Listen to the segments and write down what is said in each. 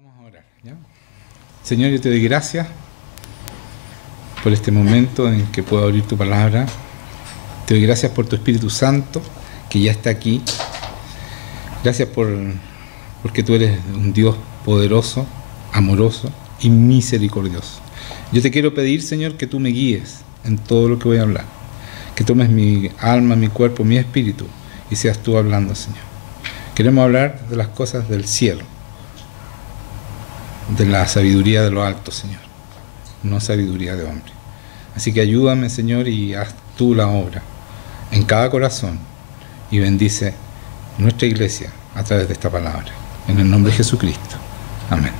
Vamos a orar, ¿ya? Señor, yo te doy gracias por este momento en que puedo abrir tu palabra. Te doy gracias por tu Espíritu Santo, que ya está aquí. Gracias porque tú eres un Dios poderoso, amoroso y misericordioso. Yo te quiero pedir, Señor, que tú me guíes en todo lo que voy a hablar. Que tomes mi alma, mi cuerpo, mi espíritu y seas tú hablando, Señor. Queremos hablar de las cosas del cielo, de la sabiduría de lo alto, Señor, no sabiduría de hombre. Así que ayúdame, Señor, y haz tú la obra en cada corazón y bendice nuestra iglesia a través de esta palabra. En el nombre de Jesucristo. Amén.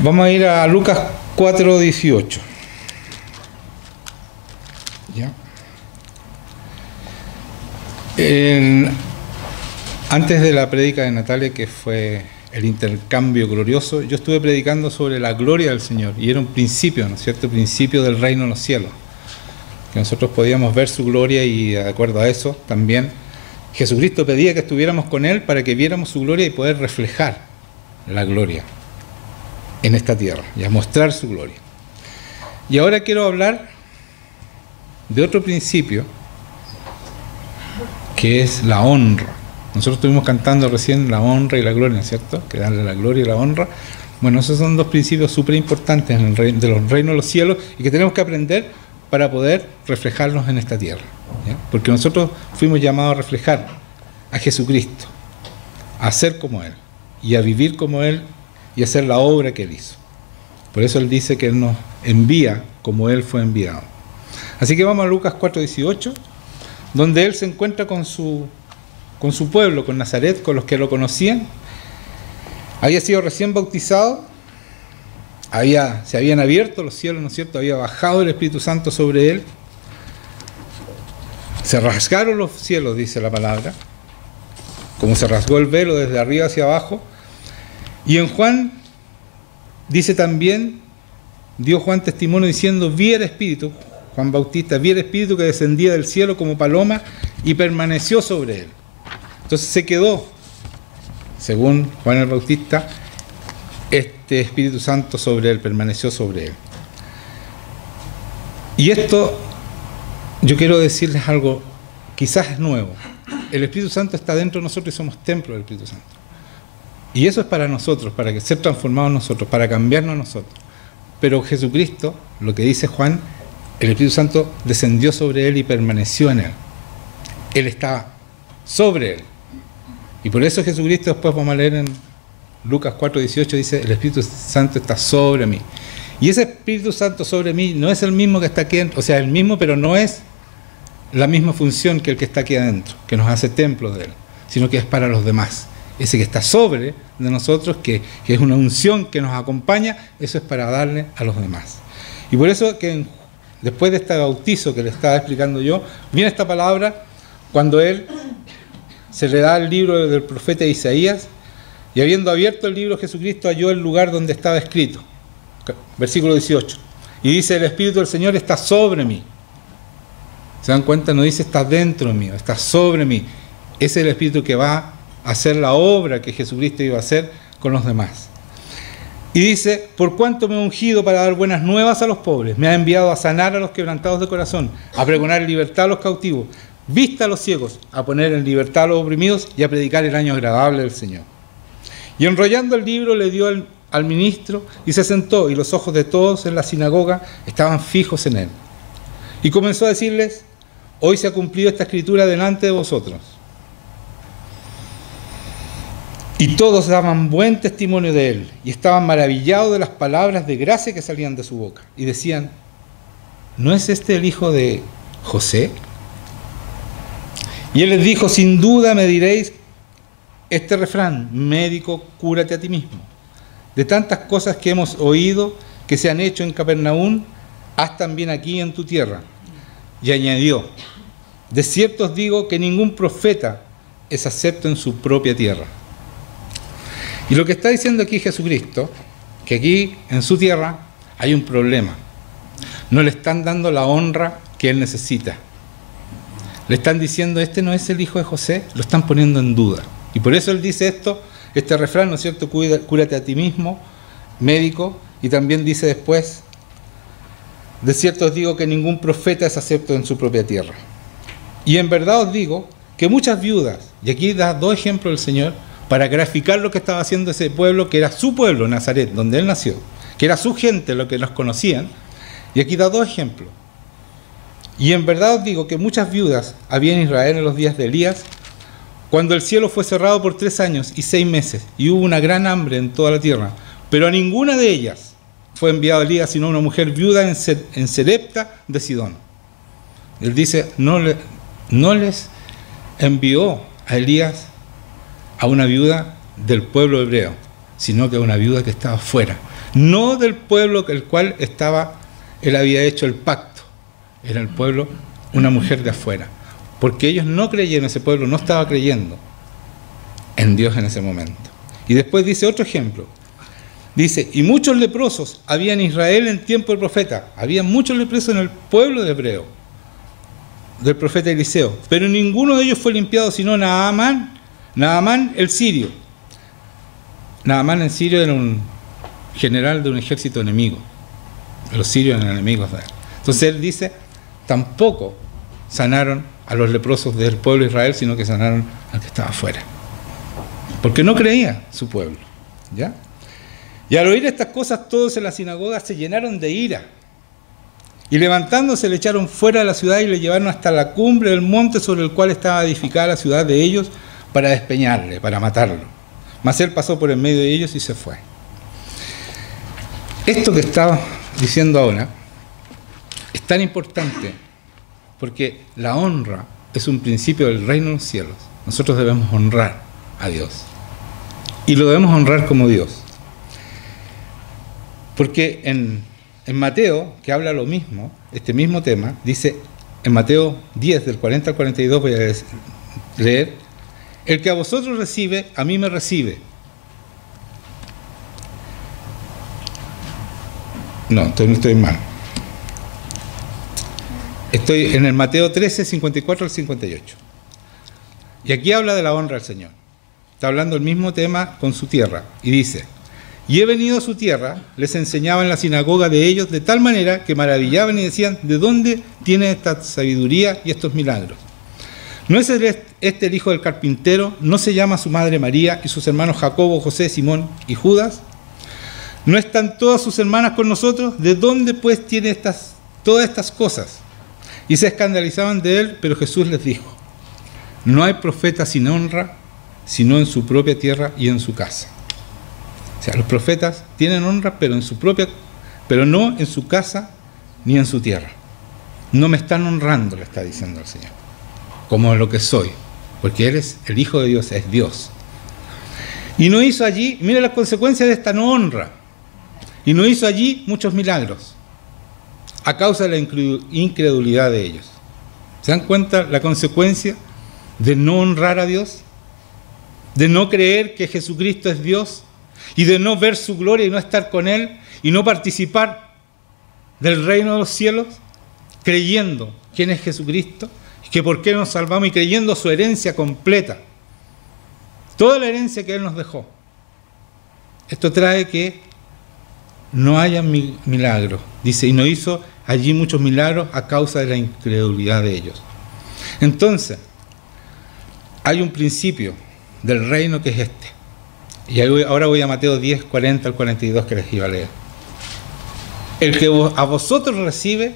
Vamos a ir a Lucas 4:18. ¿Ya? Antes de la prédica de Natalia, que fue el intercambio glorioso, yo estuve predicando sobre la gloria del Señor, y era un principio, ¿no es cierto?, principio del reino de los cielos, que nosotros podíamos ver su gloria, y de acuerdo a eso también Jesucristo pedía que estuviéramos con Él para que viéramos su gloria y poder reflejar la gloria en esta tierra, y a mostrar su gloria. Y ahora quiero hablar de otro principio, que es la honra. Nosotros estuvimos cantando recién la honra y la gloria, ¿no es cierto?, que darle la gloria y la honra. Bueno, esos son dos principios súper importantes en el de los reinos de los cielos, y que tenemos que aprender para poder reflejarlos en esta tierra, ¿ya? Porque nosotros fuimos llamados a reflejar a Jesucristo, a ser como Él, y a vivir como Él, y a hacer la obra que Él hizo. Por eso Él dice que Él nos envía como Él fue enviado. Así que vamos a Lucas 4:18, donde Él se encuentra con su pueblo, con Nazaret, con los que lo conocían. Había sido recién bautizado, se habían abierto los cielos, ¿no es cierto?, había bajado el Espíritu Santo sobre Él, se rasgaron los cielos, dice la palabra, como se rasgó el velo desde arriba hacia abajo. Y en Juan dice también, dio Juan testimonio diciendo: vi el Espíritu, Juan Bautista, vi el Espíritu que descendía del cielo como paloma y permaneció sobre Él. Entonces se quedó, según Juan el Bautista, este Espíritu Santo sobre Él, permaneció sobre Él. Y esto, yo quiero decirles algo, quizás es nuevo. El Espíritu Santo está dentro de nosotros y somos templo del Espíritu Santo. Y eso es para nosotros, para que ser transformados nosotros, para cambiarnos nosotros. Pero Jesucristo, lo que dice Juan, el Espíritu Santo descendió sobre Él y permaneció en Él. Él está sobre Él. Y por eso Jesucristo, después vamos a leer en Lucas 4:18, dice: el Espíritu Santo está sobre mí. Y ese Espíritu Santo sobre mí no es el mismo que está aquí adentro, o sea, el mismo, pero no es la misma función que el que está aquí adentro, que nos hace templo de Él, sino que es para los demás. Ese que está sobre de nosotros, que es una unción que nos acompaña, eso es para darle a los demás. Y por eso que después de este bautizo que le estaba explicando yo, viene esta palabra cuando Él se le da el libro del profeta Isaías, y habiendo abierto el libro, Jesucristo halló el lugar donde estaba escrito. Versículo 18. Y dice: el Espíritu del Señor está sobre mí. ¿Se dan cuenta? No dice está dentro mío, está sobre mí. Ese es el Espíritu que va a hacer la obra que Jesucristo iba a hacer con los demás. Y dice: por cuanto me he ungido para dar buenas nuevas a los pobres, me ha enviado a sanar a los quebrantados de corazón, a pregonar libertad a los cautivos, vista a los ciegos, a poner en libertad a los oprimidos y a predicar el año agradable del Señor. Y enrollando el libro le dio al ministro y se sentó, y los ojos de todos en la sinagoga estaban fijos en él. Y comenzó a decirles: hoy se ha cumplido esta escritura delante de vosotros. Y todos daban buen testimonio de él, y estaban maravillados de las palabras de gracia que salían de su boca. Y decían: ¿no es este el hijo de José? Y él les dijo: sin duda me diréis este refrán: médico, cúrate a ti mismo. De tantas cosas que hemos oído que se han hecho en Capernaum, haz también aquí en tu tierra. Y añadió: de cierto os digo que ningún profeta es acepto en su propia tierra. Y lo que está diciendo aquí Jesucristo, que aquí en su tierra hay un problema. No le están dando la honra que Él necesita. Le están diciendo: este no es el hijo de José, lo están poniendo en duda. Y por eso Él dice esto este refrán, ¿no es cierto? Cúrate a ti mismo, médico, y también dice después, de cierto os digo que ningún profeta es acepto en su propia tierra. Y en verdad os digo que muchas viudas, y aquí da dos ejemplos del Señor, para graficar lo que estaba haciendo ese pueblo, que era su pueblo, Nazaret, donde él nació, que era su gente, lo que los conocían, y aquí da dos ejemplos. Y en verdad os digo que muchas viudas había en Israel en los días de Elías, cuando el cielo fue cerrado por 3 años y 6 meses, y hubo una gran hambre en toda la tierra, pero a ninguna de ellas fue enviado Elías, sino una mujer viuda en Serepta de Sidón. Él dice, no les envió a Elías a una viuda del pueblo hebreo, sino que a una viuda que estaba fuera, no del pueblo el cual él había hecho el pacto, era el pueblo, una mujer de afuera, porque ellos no creyeron, ese pueblo no estaba creyendo en Dios en ese momento. Y después dice otro ejemplo, dice, y muchos leprosos había en Israel en tiempo del profeta, había muchos leprosos en el pueblo de hebreo, del profeta Eliseo, pero ninguno de ellos fue limpiado, sino Naamán el sirio. Naamán el sirio era un general de un ejército enemigo. Los sirios eran enemigos de él. Entonces él dice, tampoco sanaron a los leprosos del pueblo de Israel, sino que sanaron al que estaba afuera. Porque no creía su pueblo. ¿Ya? Y al oír estas cosas, todos en la sinagoga se llenaron de ira. Y levantándose le echaron fuera de la ciudad y le llevaron hasta la cumbre del monte sobre el cual estaba edificada la ciudad de ellos, para despeñarle, para matarlo. Mas él pasó por en medio de ellos y se fue. Esto que estaba diciendo ahora es tan importante porque la honra es un principio del reino de los cielos. Nosotros debemos honrar a Dios y lo debemos honrar como Dios. Porque en Mateo, que habla lo mismo, este mismo tema, dice en Mateo 10, del 40 al 42, voy a leer, el que a vosotros recibe, a mí me recibe. No, estoy mal. Estoy en el Mateo 13, 54 al 58. Y aquí habla de la honra al Señor. Está hablando el mismo tema con su tierra. Y dice, y he venido a su tierra, les enseñaba en la sinagoga de ellos, de tal manera que maravillaban y decían, ¿de dónde tiene esta sabiduría y estos milagros? ¿No es este el hijo del carpintero? ¿No se llama su madre María y sus hermanos Jacobo, José, Simón y Judas? ¿No están todas sus hermanas con nosotros? ¿De dónde pues tiene todas estas cosas? Y se escandalizaban de él, pero Jesús les dijo, no hay profeta sin honra, sino en su propia tierra y en su casa. O sea, los profetas tienen honra, pero no en su casa ni en su tierra. No me están honrando, le está diciendo el Señor, como lo que soy, porque eres el Hijo de Dios, es Dios. Y no hizo allí, mira las consecuencias de esta no honra, y no hizo allí muchos milagros, a causa de la incredulidad de ellos. ¿Se dan cuenta la consecuencia de no honrar a Dios? De no creer que Jesucristo es Dios, y de no ver su gloria y no estar con Él, y no participar del reino de los cielos, creyendo quién es Jesucristo, que por qué nos salvamos y creyendo su herencia completa, toda la herencia que Él nos dejó. Esto trae que no haya milagros. Dice, y no hizo allí muchos milagros a causa de la incredulidad de ellos. Entonces, hay un principio del reino que es este. Y ahora voy a Mateo 10, 40 al 42 que les iba a leer. El que a vosotros recibe,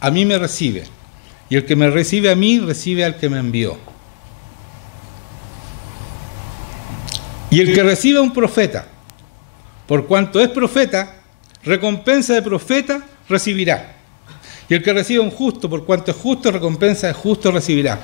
a mí me recibe. Y el que me recibe a mí, recibe al que me envió. Y el que recibe a un profeta, por cuanto es profeta, recompensa de profeta recibirá. Y el que recibe a un justo, por cuanto es justo, recompensa de justo recibirá.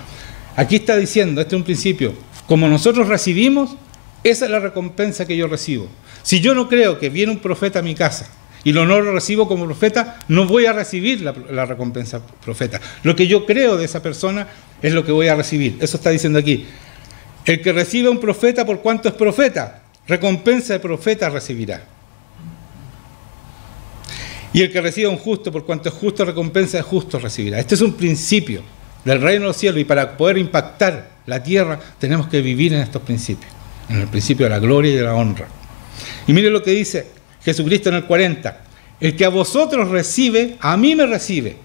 Aquí está diciendo, este es un principio, como nosotros recibimos, esa es la recompensa que yo recibo. Si yo no creo que viene un profeta a mi casa y no lo recibo como profeta, no voy a recibir la recompensa profeta. Lo que yo creo de esa persona es lo que voy a recibir. Eso está diciendo aquí. El que recibe a un profeta por cuanto es profeta, recompensa de profeta recibirá. Y el que recibe a un justo por cuanto es justo, recompensa de justo recibirá. Este es un principio del reino de los cielos, y para poder impactar la tierra tenemos que vivir en estos principios. en el principio de la gloria y de la honra. Y mire lo que dice Jesucristo en el 40. El que a vosotros recibe, a mí me recibe.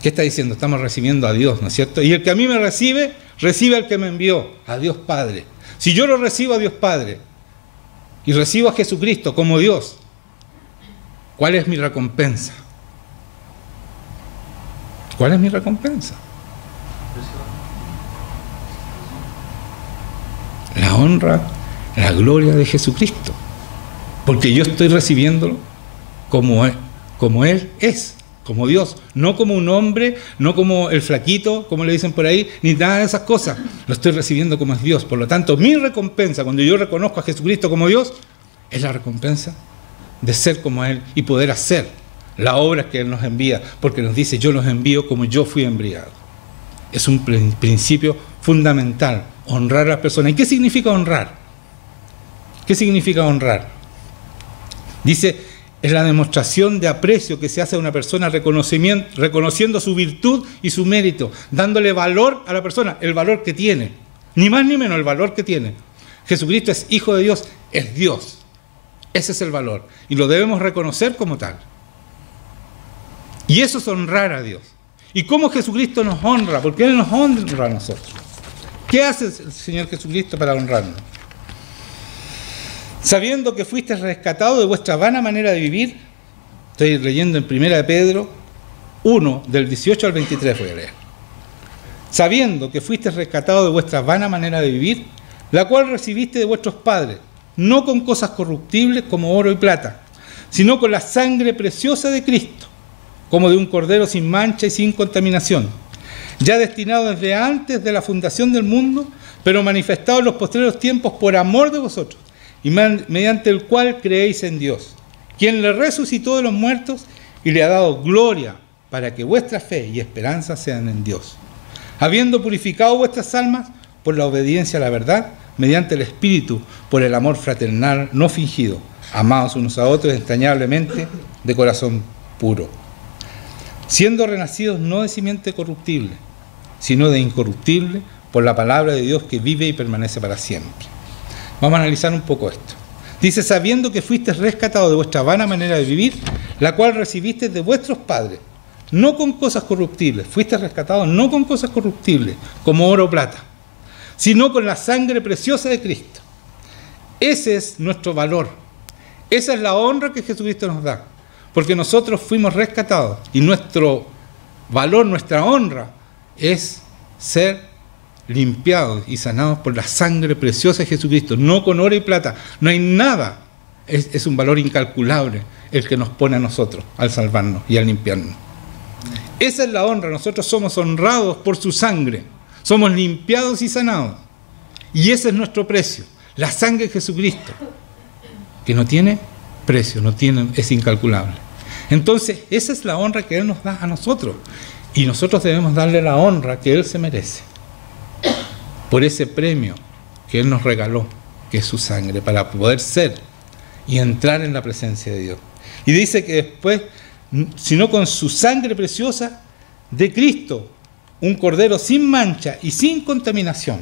¿Qué está diciendo? Estamos recibiendo a Dios, ¿no es cierto? Y el que a mí me recibe, recibe al que me envió, a Dios Padre. Si yo lo recibo a Dios Padre y recibo a Jesucristo como Dios, ¿cuál es mi recompensa? ¿Cuál es mi recompensa? La honra, la gloria de Jesucristo. Porque yo estoy recibiéndolo como Él es, como Dios. No como un hombre, no como el flaquito, como le dicen por ahí, ni nada de esas cosas. Lo estoy recibiendo como es Dios. Por lo tanto, mi recompensa, cuando yo reconozco a Jesucristo como Dios, es la recompensa de ser como Él y poder hacer las obras que Él nos envía. Porque nos dice, yo los envío como yo fui enviado. Es un principio fundamental, honrar a las personas. ¿Y qué significa honrar? ¿Qué significa honrar? Dice, es la demostración de aprecio que se hace a una persona reconociendo su virtud y su mérito, dándole valor a la persona, el valor que tiene, ni más ni menos el valor que tiene. Jesucristo es Hijo de Dios, es Dios. Ese es el valor y lo debemos reconocer como tal. Y eso es honrar a Dios. ¿Y cómo Jesucristo nos honra? Porque Él nos honra a nosotros. ¿Qué hace el Señor Jesucristo para honrarnos? Sabiendo que fuiste rescatado de vuestra vana manera de vivir, estoy leyendo en 1 Pedro 1, del 18 al 23 voy a leer. Sabiendo que fuiste rescatado de vuestra vana manera de vivir, la cual recibiste de vuestros padres, no con cosas corruptibles como oro y plata, sino con la sangre preciosa de Cristo, como de un cordero sin mancha y sin contaminación, ya destinado desde antes de la fundación del mundo, pero manifestado en los postreros tiempos por amor de vosotros, y mediante el cual creéis en Dios, quien le resucitó de los muertos y le ha dado gloria para que vuestra fe y esperanza sean en Dios, habiendo purificado vuestras almas por la obediencia a la verdad, mediante el Espíritu, por el amor fraternal no fingido, amados unos a otros entrañablemente de corazón puro, siendo renacidos no de simiente corruptible, sino de incorruptible, por la palabra de Dios que vive y permanece para siempre. Vamos a analizar un poco esto. Dice, sabiendo que fuiste rescatado de vuestra vana manera de vivir, la cual recibiste de vuestros padres, no con cosas corruptibles, fuiste rescatado no con cosas corruptibles, como oro o plata, sino con la sangre preciosa de Cristo. Ese es nuestro valor. Esa es la honra que Jesucristo nos da, porque nosotros fuimos rescatados y nuestro valor, nuestra honra, es ser limpiados y sanados por la sangre preciosa de Jesucristo, no con oro y plata. No hay nada, es un valor incalculable el que nos pone a nosotros al salvarnos y al limpiarnos. Esa es la honra, nosotros somos honrados por su sangre, somos limpiados y sanados, y ese es nuestro precio, la sangre de Jesucristo, que no tiene precio, es incalculable. Entonces, esa es la honra que Él nos da a nosotros, y nosotros debemos darle la honra que Él se merece por ese premio que Él nos regaló, que es su sangre, para poder ser y entrar en la presencia de Dios. Y dice que después, sino con su sangre preciosa de Cristo, un cordero sin mancha y sin contaminación,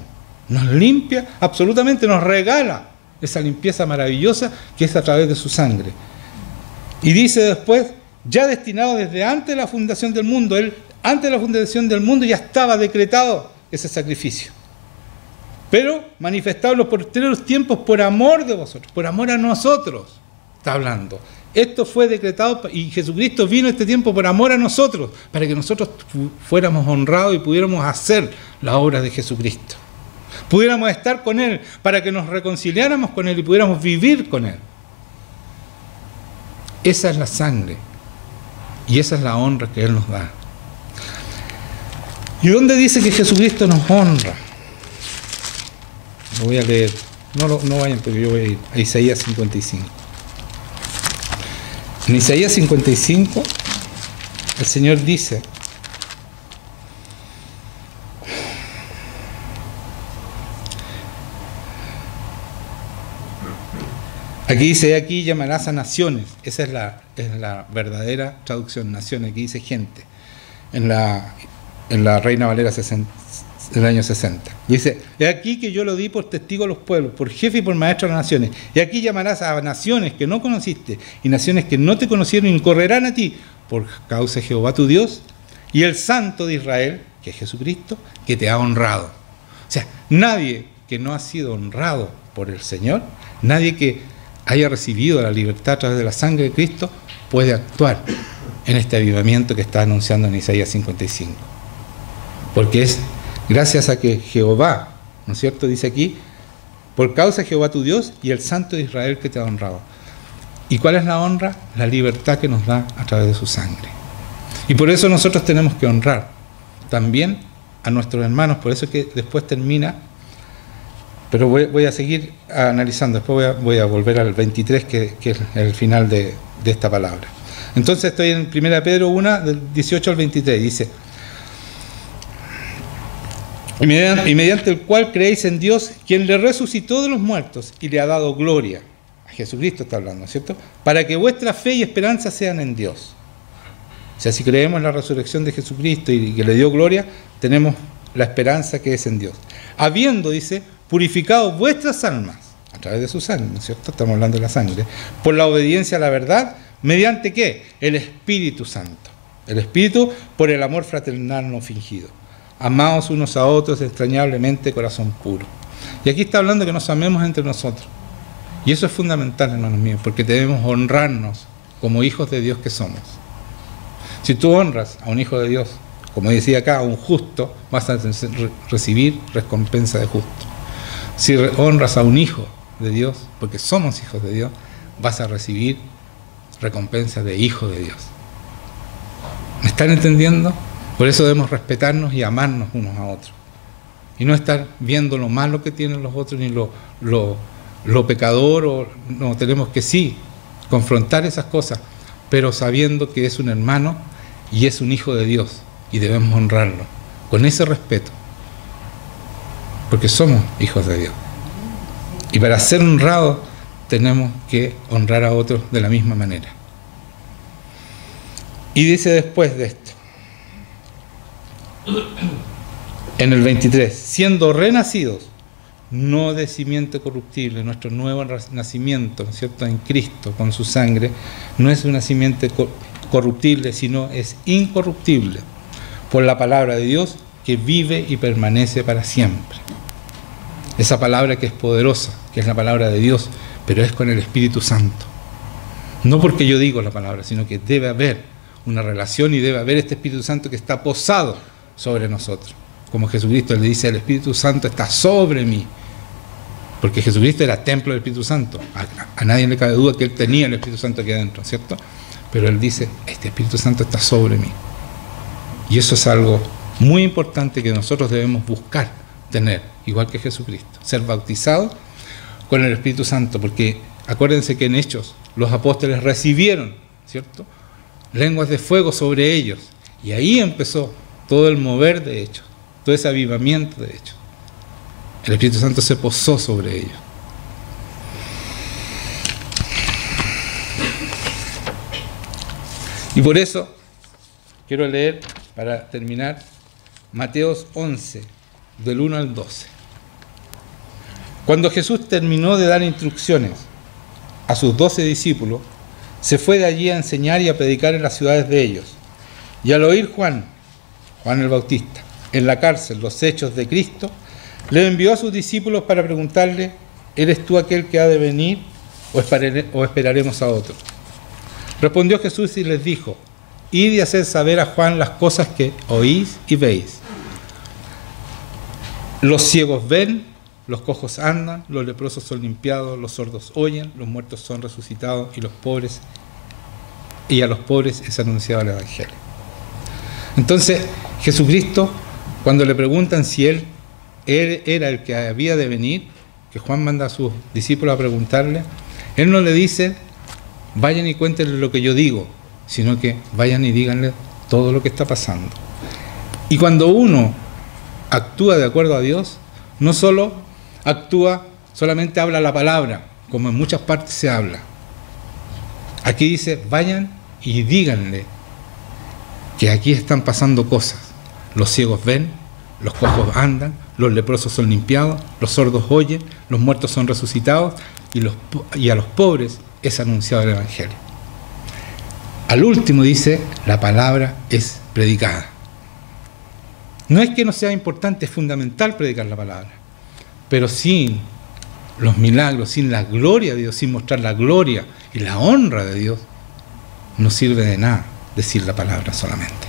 nos limpia absolutamente, nos regala esa limpieza maravillosa que es a través de su sangre. Y dice después, ya destinado desde antes de la fundación del mundo, Él antes de la fundación del mundo ya estaba decretado ese sacrificio, pero manifestado en los posteriores tiempos por amor de vosotros, por amor a nosotros, está hablando. Esto fue decretado y Jesucristo vino a este tiempo por amor a nosotros, para que nosotros fuéramos honrados y pudiéramos hacer las obras de Jesucristo. Pudiéramos estar con Él, para que nos reconciliáramos con Él y pudiéramos vivir con Él. Esa es la sangre y esa es la honra que Él nos da. ¿Y dónde dice que Jesucristo nos honra? Lo voy a leer. No vayan, porque yo voy a ir a Isaías 55. En Isaías 55, el Señor dice: aquí dice, aquí llamarás a naciones. Esa es la verdadera traducción, naciones. Aquí dice gente. En la Reina Valera 60 del año 60. Dice, he aquí que yo lo di por testigo a los pueblos, por jefe y por maestro de las naciones. Y aquí llamarás a naciones que no conociste y naciones que no te conocieron y correrán a ti por causa de Jehová tu Dios y el Santo de Israel, que es Jesucristo, que te ha honrado. O sea, nadie que no ha sido honrado por el Señor, nadie que haya recibido la libertad a través de la sangre de Cristo, puede actuar en este avivamiento que está anunciando en Isaías 55. Porque es gracias a que Jehová, ¿no es cierto?, dice aquí, por causa de Jehová tu Dios y el Santo de Israel que te ha honrado. ¿Y cuál es la honra? La libertad que nos da a través de su sangre. Y por eso nosotros tenemos que honrar también a nuestros hermanos. Por eso es que después termina, pero voy a seguir analizando, después voy a volver al 23, que es el final de esta palabra. Entonces estoy en 1 Pedro 1, del 18 al 23, dice, y mediante el cual creéis en Dios, quien le resucitó de los muertos y le ha dado gloria. A Jesucristo está hablando, ¿cierto? Para que vuestra fe y esperanza sean en Dios. O sea, si creemos en la resurrección de Jesucristo y que le dio gloria, tenemos la esperanza que es en Dios. Habiendo, dice, purificado vuestras almas, a través de su sangre, ¿no es cierto? Estamos hablando de la sangre, por la obediencia a la verdad, ¿mediante qué? El Espíritu Santo. El Espíritu por el amor fraternal no fingido. Amaos unos a otros entrañablemente, corazón puro. Y aquí está hablando que nos amemos entre nosotros. Y eso es fundamental, hermanos míos, porque debemos honrarnos como hijos de Dios que somos. Si tú honras a un hijo de Dios, como decía acá, a un justo, vas a recibir recompensa de justo. Si honras a un hijo de Dios, porque somos hijos de Dios, vas a recibir recompensa de hijo de Dios. ¿Me están entendiendo? Por eso debemos respetarnos y amarnos unos a otros. Y no estar viendo lo malo que tienen los otros, ni lo pecador, no, tenemos que sí confrontar esas cosas, pero sabiendo que es un hermano y es un hijo de Dios, y debemos honrarlo, con ese respeto, porque somos hijos de Dios. Y para ser honrados, tenemos que honrar a otros de la misma manera. Y dice después de esto, en el 23, siendo renacidos, no de simiente corruptible, nuestro nuevo nacimiento, ¿no es cierto?, en Cristo, con su sangre, no es un nacimiento corruptible, sino es incorruptible, por la palabra de Dios que vive y permanece para siempre. Esa palabra que es poderosa, que es la palabra de Dios, pero es con el Espíritu Santo. No porque yo digo la palabra, sino que debe haber una relación y debe haber este Espíritu Santo que está posado sobre nosotros. Como Jesucristo le dice, el Espíritu Santo está sobre mí. Porque Jesucristo era templo del Espíritu Santo. A nadie le cabe duda que él tenía el Espíritu Santo aquí adentro, ¿cierto? Pero él dice, este Espíritu Santo está sobre mí. Y eso es algo muy importante que nosotros debemos buscar tener, igual que Jesucristo. Ser bautizados con el Espíritu Santo, porque acuérdense que en Hechos los apóstoles recibieron, ¿cierto?, lenguas de fuego sobre ellos. Y ahí empezó todo el mover de Hechos, todo ese avivamiento de Hechos. El Espíritu Santo se posó sobre ellos. Y por eso quiero leer, para terminar, Mateos 11, del 1 al 12. Cuando Jesús terminó de dar instrucciones a sus 12 discípulos, se fue de allí a enseñar y a predicar en las ciudades de ellos. Y al oír Juan el Bautista, en la cárcel los hechos de Cristo, le envió a sus discípulos para preguntarle, ¿eres tú aquel que ha de venir o esperaremos a otro? Respondió Jesús y les dijo, id y haced saber a Juan las cosas que oís y veis. Los ciegos ven, los cojos andan, los leprosos son limpiados, los sordos oyen, los muertos son resucitados y a los pobres es anunciado el Evangelio. Entonces, Jesucristo, cuando le preguntan si él era el que había de venir, que Juan manda a sus discípulos a preguntarle, él no le dice, vayan y cuéntenle lo que yo digo, sino que vayan y díganle todo lo que está pasando. Y cuando uno actúa de acuerdo a Dios, no solo solamente habla la palabra, como en muchas partes se habla. Aquí dice, vayan y díganle que aquí están pasando cosas. Los ciegos ven, los cojos andan, los leprosos son limpiados, los sordos oyen, los muertos son resucitados y a los pobres es anunciado el Evangelio. Al último dice, la palabra es predicada. No es que no sea importante, es fundamental predicar la palabra, pero sin los milagros, sin la gloria de Dios, sin mostrar la gloria y la honra de Dios, no sirve de nada decir la palabra solamente.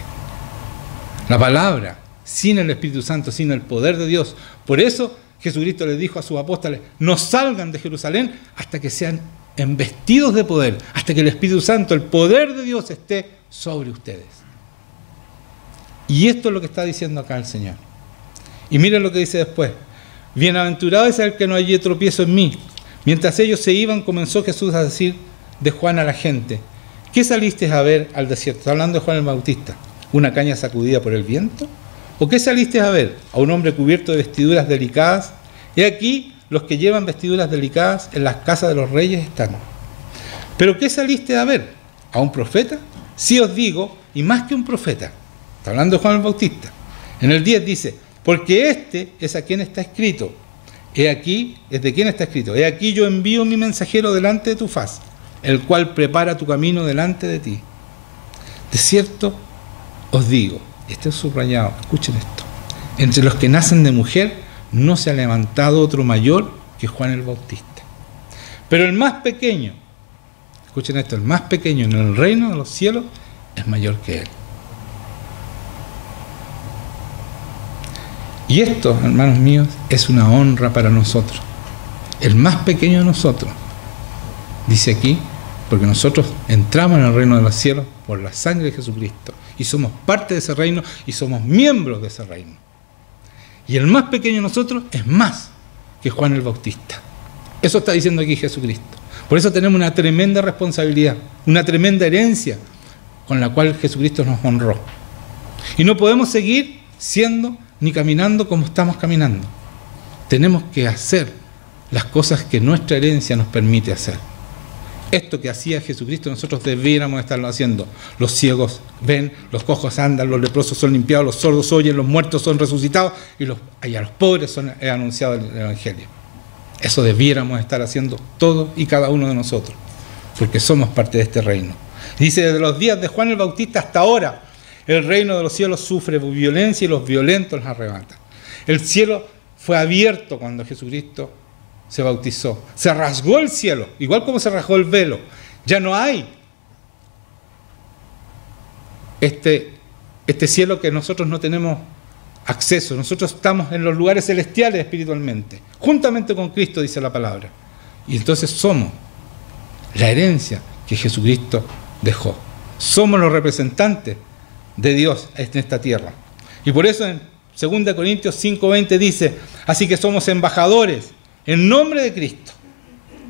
La palabra, sin el Espíritu Santo, sin el poder de Dios. Por eso Jesucristo les dijo a sus apóstoles, no salgan de Jerusalén hasta que sean embestidos de poder, hasta que el Espíritu Santo, el poder de Dios, esté sobre ustedes. Y esto es lo que está diciendo acá el Señor. Y miren lo que dice después. Bienaventurado es el que no hallé tropiezo en mí. Mientras ellos se iban, comenzó Jesús a decir de Juan a la gente, ¿qué saliste a ver al desierto? Está hablando de Juan el Bautista. ¿Una caña sacudida por el viento? ¿O qué saliste a ver? ¿A un hombre cubierto de vestiduras delicadas? He aquí, los que llevan vestiduras delicadas en las casas de los reyes están. ¿Pero qué saliste a ver? ¿A un profeta? Sí os digo, y más que un profeta. Está hablando de Juan el Bautista. En el 10 dice, porque este es a quien está escrito. He aquí, es de quien está escrito. He aquí yo envío mi mensajero delante de tu faz, el cual prepara tu camino delante de ti. De cierto os digo, y este es subrayado, escuchen esto, entre los que nacen de mujer no se ha levantado otro mayor que Juan el Bautista. Pero el más pequeño, escuchen esto, el más pequeño en el reino de los cielos es mayor que él. Y esto, hermanos míos, es una honra para nosotros. El más pequeño de nosotros, dice aquí, porque nosotros entramos en el reino de los cielos por la sangre de Jesucristo y somos parte de ese reino y somos miembros de ese reino. Y el más pequeño de nosotros es más que Juan el Bautista. Eso está diciendo aquí Jesucristo. Por eso tenemos una tremenda responsabilidad, una tremenda herencia con la cual Jesucristo nos honró. Y no podemos seguir siendo ni caminando como estamos caminando. Tenemos que hacer las cosas que nuestra herencia nos permite hacer. Esto que hacía Jesucristo, nosotros debiéramos estarlo haciendo. Los ciegos ven, los cojos andan, los leprosos son limpiados, los sordos oyen, los muertos son resucitados y a los pobres es anunciado el Evangelio. Eso debiéramos estar haciendo todos y cada uno de nosotros, porque somos parte de este reino. Dice, desde los días de Juan el Bautista hasta ahora, el reino de los cielos sufre violencia y los violentos los arrebatan. El cielo fue abierto cuando Jesucristo se bautizó. Se rasgó el cielo, igual como se rasgó el velo. Ya no hay este cielo que nosotros no tenemos acceso. Nosotros estamos en los lugares celestiales espiritualmente, juntamente con Cristo, dice la palabra. Y entonces somos la herencia que Jesucristo dejó. Somos los representantes de Dios en esta tierra. Y por eso en 2 Corintios 5:20 dice, así que somos embajadores en nombre de Cristo.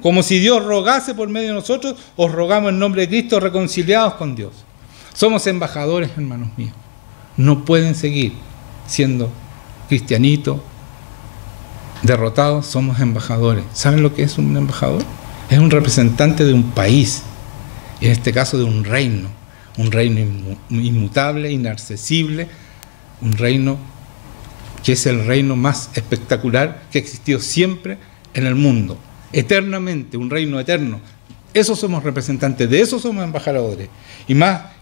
Como si Dios rogase por medio de nosotros, os rogamos en nombre de Cristo reconciliados con Dios. Somos embajadores, hermanos míos. No pueden seguir siendo cristianitos, derrotados, somos embajadores. ¿Saben lo que es un embajador? Es un representante de un país, en este caso de un reino inmutable, inaccesible, un reino que es el reino más espectacular que ha existido siempre en el mundo, eternamente, un reino eterno. Eso somos representantes, de eso somos embajadores. Y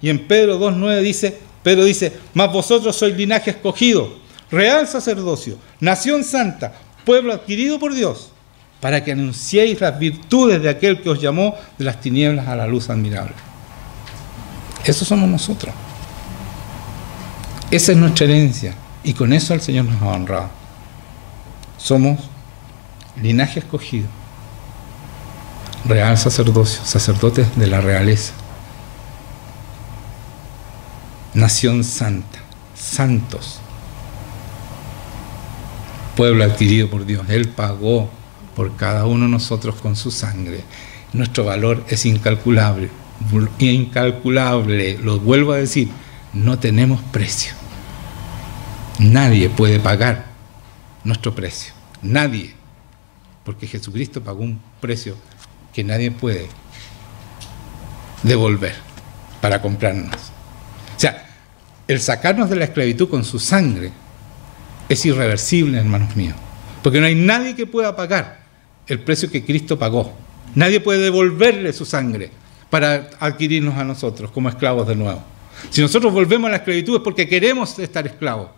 en Pedro 2:9 Pedro dice, mas vosotros sois linaje escogido, real sacerdocio, nación santa, pueblo adquirido por Dios, para que anunciéis las virtudes de aquel que os llamó de las tinieblas a la luz admirable. Eso somos nosotros. Esa es nuestra herencia. Y con eso el Señor nos ha honrado. Somos linaje escogido, real sacerdocio, sacerdotes de la realeza, nación santa, santos, pueblo adquirido por Dios. Él pagó por cada uno de nosotros con su sangre. Nuestro valor es incalculable, lo vuelvo a decir, no tenemos precio. Nadie puede pagar nuestro precio, nadie, porque Jesucristo pagó un precio que nadie puede devolver para comprarnos. O sea, el sacarnos de la esclavitud con su sangre es irreversible, hermanos míos. Porque no hay nadie que pueda pagar el precio que Cristo pagó. Nadie puede devolverle su sangre para adquirirnos a nosotros como esclavos de nuevo. Si nosotros volvemos a la esclavitud es porque queremos estar esclavos.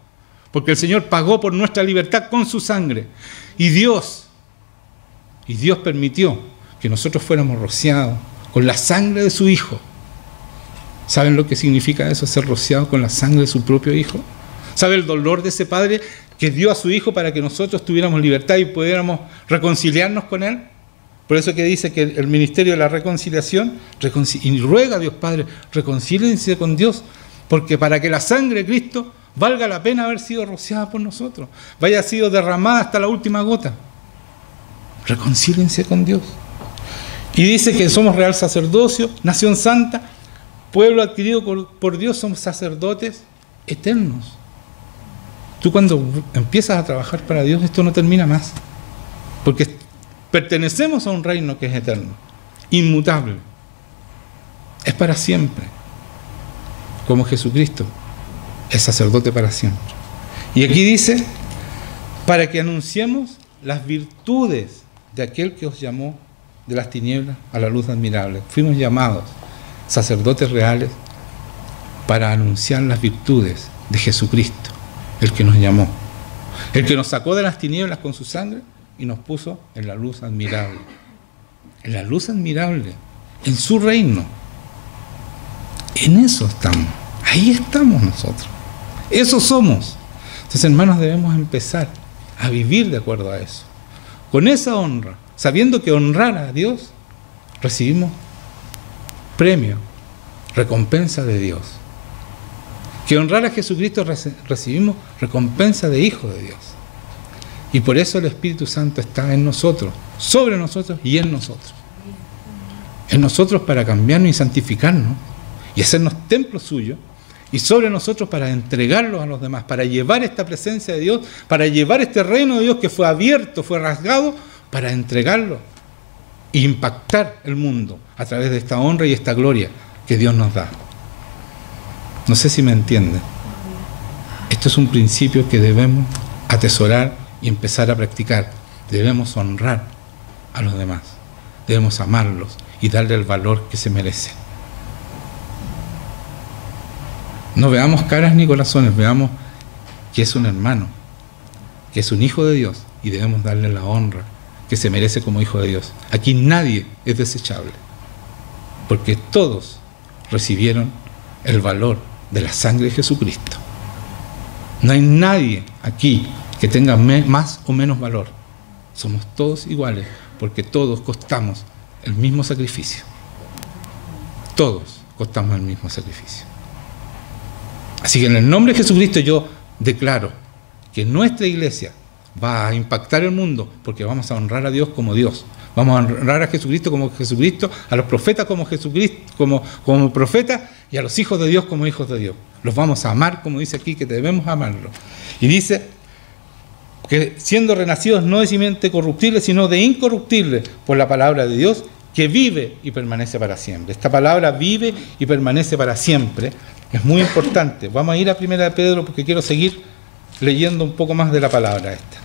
Porque el Señor pagó por nuestra libertad con su sangre. Y Dios permitió que nosotros fuéramos rociados con la sangre de su Hijo. ¿Saben lo que significa eso, ser rociado con la sangre de su propio Hijo? ¿Sabe el dolor de ese Padre que dio a su Hijo para que nosotros tuviéramos libertad y pudiéramos reconciliarnos con Él? Por eso que dice que el ministerio de la reconciliación, y ruega a Dios Padre, reconcíliense con Dios, porque para que la sangre de Cristo valga la pena haber sido rociada por nosotros, vaya sido derramada hasta la última gota. Reconcíliense con Dios. Y dice que somos real sacerdocio, nación santa, pueblo adquirido por Dios, somos sacerdotes eternos. Tú cuando empiezas a trabajar para Dios, esto no termina más. Porque pertenecemos a un reino que es eterno, inmutable. Es para siempre. Como Jesucristo es sacerdote para siempre. Y aquí dice, para que anunciemos las virtudes de aquel que os llamó de las tinieblas a la luz admirable. Fuimos llamados sacerdotes reales para anunciar las virtudes de Jesucristo, el que nos llamó, el que nos sacó de las tinieblas con su sangre y nos puso en la luz admirable. En la luz admirable, en su reino. En eso estamos. Ahí estamos nosotros. Eso somos. Entonces, hermanos, debemos empezar a vivir de acuerdo a eso. Con esa honra, sabiendo que honrar a Dios, recibimos premio, recompensa de Dios. Que honrar a Jesucristo recibimos recompensa de Hijo de Dios. Y por eso el Espíritu Santo está en nosotros, sobre nosotros y en nosotros. En nosotros para cambiarnos y santificarnos y hacernos templo suyo, y sobre nosotros para entregarlos a los demás, para llevar esta presencia de Dios, para llevar este reino de Dios que fue abierto, fue rasgado, para entregarlo e impactar el mundo a través de esta honra y esta gloria que Dios nos da. No sé si me entienden. Esto es un principio que debemos atesorar y empezar a practicar. Debemos honrar a los demás, debemos amarlos y darle el valor que se merece. No veamos caras ni corazones, veamos que es un hermano, que es un hijo de Dios y debemos darle la honra que se merece como hijo de Dios. Aquí nadie es desechable, porque todos recibieron el valor de la sangre de Jesucristo. No hay nadie aquí que tenga más o menos valor. Somos todos iguales, porque todos costamos el mismo sacrificio. Todos costamos el mismo sacrificio. Así que en el nombre de Jesucristo yo declaro que nuestra iglesia va a impactar el mundo, porque vamos a honrar a Dios como Dios. Vamos a honrar a Jesucristo como Jesucristo, a los profetas como Jesucristo, como profetas, y a los hijos de Dios como hijos de Dios. Los vamos a amar, como dice aquí, que debemos amarlos. Y dice que siendo renacidos no de simiente corruptible, sino de incorruptible, por la palabra de Dios, que vive y permanece para siempre. Esta palabra vive y permanece para siempre. Es muy importante. Vamos a ir a 1 de Pedro porque quiero seguir leyendo un poco más de la palabra esta.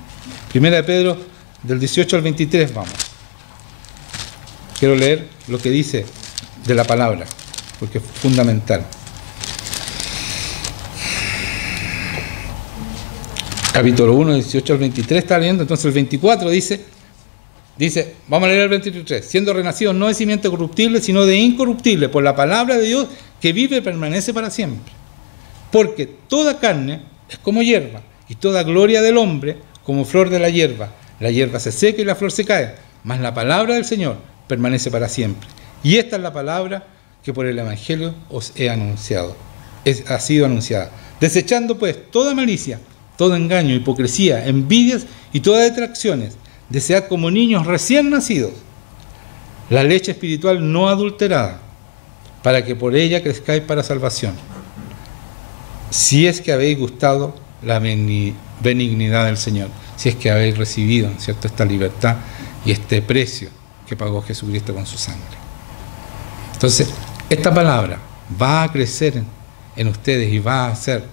1 de Pedro, del 18 al 23, vamos. Quiero leer lo que dice de la palabra, porque es fundamental. Capítulo 1, 18 al 23, está leyendo. Entonces el 24 dice, vamos a leer el 23, siendo renacidos no de simiente corruptible, sino de incorruptible, por la palabra de Dios, que vive y permanece para siempre. Porque toda carne es como hierba, y toda gloria del hombre como flor de la hierba. La hierba se seca y la flor se cae, mas la palabra del Señor permanece para siempre. Y esta es la palabra que por el Evangelio os he anunciado. Ha sido anunciada. Desechando pues toda malicia, todo engaño, hipocresía, envidias y todas detracciones, desead como niños recién nacidos la leche espiritual no adulterada, para que por ella crezcáis para salvación, si es que habéis gustado la benignidad del Señor, si es que habéis recibido, ¿cierto?, esta libertad y este precio que pagó Jesucristo con su sangre. Entonces, esta palabra va a crecer en ustedes y va a hacer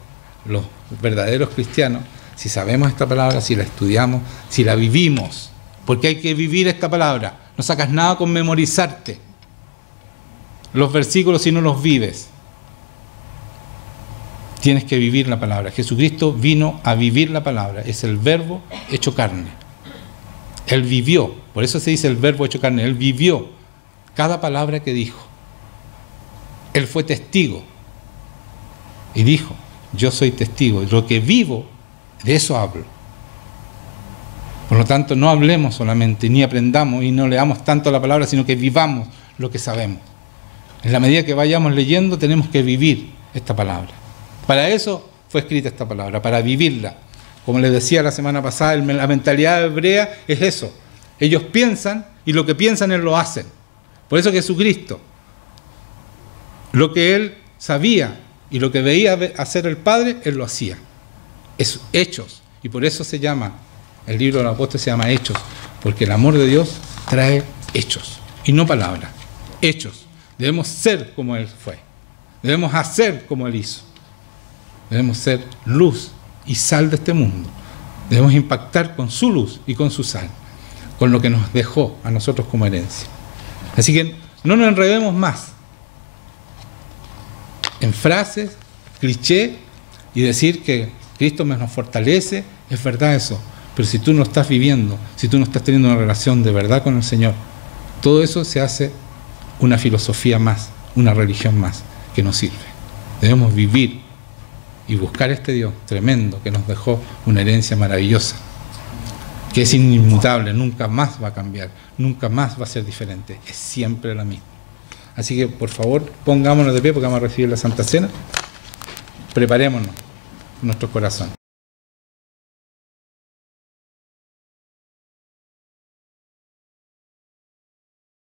los verdaderos cristianos si sabemos esta palabra, si la estudiamos, si la vivimos. Porque hay que vivir esta palabra. No sacas nada con memorizarte los versículos si no los vives. Tienes que vivir la palabra. Jesucristo vino a vivir la palabra. Es el verbo hecho carne. Él vivió. Por eso se dice el verbo hecho carne. Él vivió cada palabra que dijo. Él fue testigo. Y dijo, yo soy testigo. Lo que vivo, de eso hablo. Por lo tanto, no hablemos solamente, ni aprendamos y no leamos tanto la palabra, sino que vivamos lo que sabemos. En la medida que vayamos leyendo, tenemos que vivir esta palabra. Para eso fue escrita esta palabra, para vivirla. Como les decía la semana pasada, la mentalidad hebrea es eso. Ellos piensan y lo que piensan Él lo hacen. Por eso Jesucristo, lo que Él sabía y lo que veía hacer el Padre, Él lo hacía. Es hechos. Y por eso se llama, el libro de los apóstoles se llama Hechos, porque el amor de Dios trae hechos y no palabras. Hechos. Debemos ser como Él fue. Debemos hacer como Él hizo. Debemos ser luz y sal de este mundo. Debemos impactar con su luz y con su sal, con lo que nos dejó a nosotros como herencia. Así que no nos enredemos más en frases, clichés y decir que Cristo nos fortalece. Es verdad eso, pero si tú no estás viviendo, si tú no estás teniendo una relación de verdad con el Señor, todo eso se hace una filosofía más, una religión más, que no sirve. Debemos vivir y buscar este Dios tremendo que nos dejó una herencia maravillosa, que es inmutable, nunca más va a cambiar, nunca más va a ser diferente, es siempre la misma. Así que, por favor, pongámonos de pie porque vamos a recibir la Santa Cena. Preparémonos nuestro corazón.